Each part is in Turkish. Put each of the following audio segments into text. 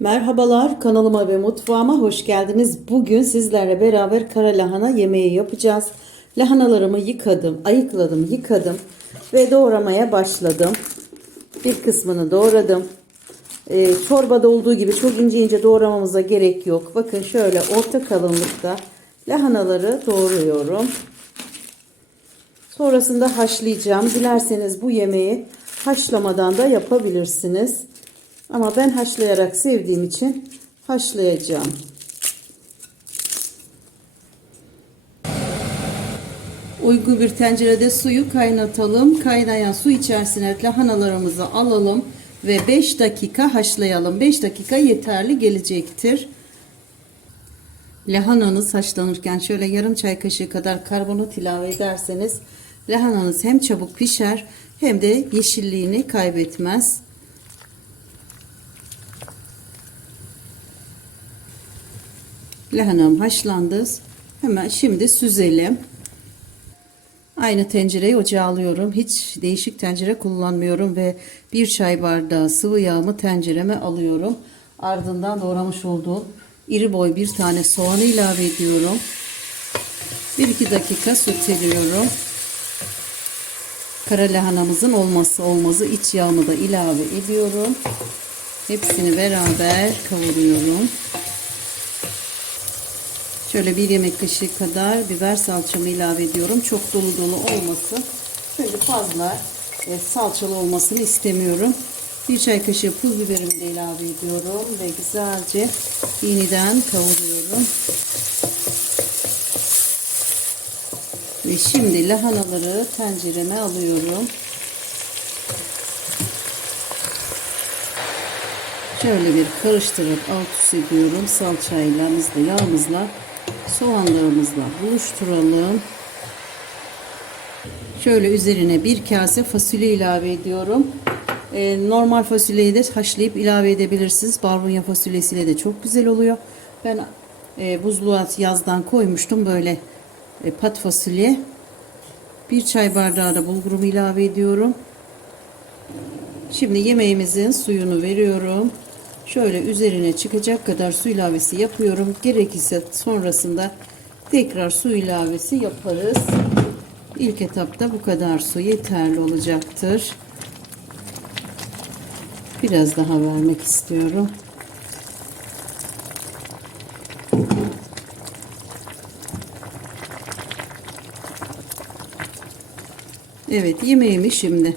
Merhabalar kanalıma ve mutfağıma hoş geldiniz. Bugün sizlerle beraber kara lahana yemeği yapacağız. Lahanalarımı yıkadım, ayıkladım, yıkadım ve doğramaya başladım. Bir kısmını doğradım. Ee, çorbada olduğu gibi çok ince ince doğramamıza gerek yok. Bakın şöyle orta kalınlıkta lahanaları doğruyorum. Sonrasında haşlayacağım. Dilerseniz bu yemeği haşlamadan da yapabilirsiniz. Ama ben haşlayarak sevdiğim için haşlayacağım. Uygun bir tencerede suyu kaynatalım. Kaynayan su içerisine lahanalarımızı alalım ve 5 dakika haşlayalım. 5 dakika yeterli gelecektir. Lahananız haşlanırken şöyle yarım çay kaşığı kadar karbonat ilave ederseniz lahananız hem çabuk pişer hem de yeşilliğini kaybetmez. Lahanam haşlandı. Hemen şimdi süzelim. Aynı tencereyi ocağa alıyorum. Hiç değişik tencere kullanmıyorum ve bir çay bardağı sıvı yağımı tencereme alıyorum. Ardından doğramış olduğum iri boy bir tane soğanı ilave ediyorum. 1-2 dakika soteliyorum. Kara lahanamızın olması olmazı iç yağımı da ilave ediyorum. Hepsini beraber kavuruyorum. Şöyle bir yemek kaşığı kadar biber salçamı ilave ediyorum. Çok dolu dolu olmasın. Çünkü fazla e, salçalı olmasını istemiyorum. Bir çay kaşığı pul biberimi de ilave ediyorum ve güzelce yeniden kavuruyorum. Ve şimdi lahanaları tencereme alıyorum. Şöyle bir karıştırıp alt üst ediyorum. Salçayla, yağımızla, soğanlarımızla buluşturalım. Şöyle üzerine bir kase fasulye ilave ediyorum. Ee, normal fasulyeyi de haşlayıp ilave edebilirsiniz. Barbunya fasulyesiyle de çok güzel oluyor. Ben e, buzluğa yazdan koymuştum böyle e, pat fasulye. Bir çay bardağı da bulgurumu ilave ediyorum. Şimdi yemeğimizin suyunu veriyorum. Şöyle üzerine çıkacak kadar su ilavesi yapıyorum. Gerekirse sonrasında tekrar su ilavesi yaparız. İlk etapta bu kadar su yeterli olacaktır. Biraz daha vermek istiyorum. Evet yemeğimi şimdi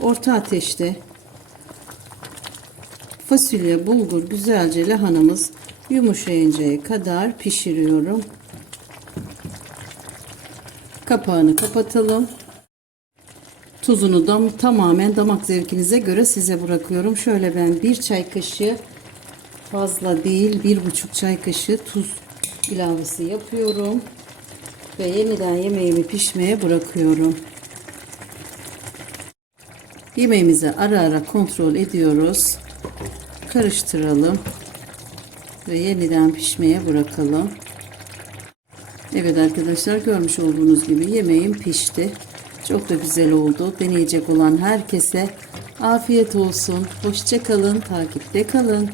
orta ateşte fasulye, bulgur, güzelce lahanamız yumuşayıncaya kadar pişiriyorum. Kapağını kapatalım. Tuzunu da tamamen damak zevkinize göre size bırakıyorum. Şöyle ben bir çay kaşığı fazla değil bir buçuk çay kaşığı tuz ilavesi yapıyorum. Ve yeniden yemeğimi pişmeye bırakıyorum. Yemeğimizi ara ara kontrol ediyoruz. Karıştıralım. Ve yeniden pişmeye bırakalım. Evet arkadaşlar görmüş olduğunuz gibi yemeğim pişti. Çok da güzel oldu. Deneyecek olan herkese afiyet olsun. Hoşça kalın, takipte kalın.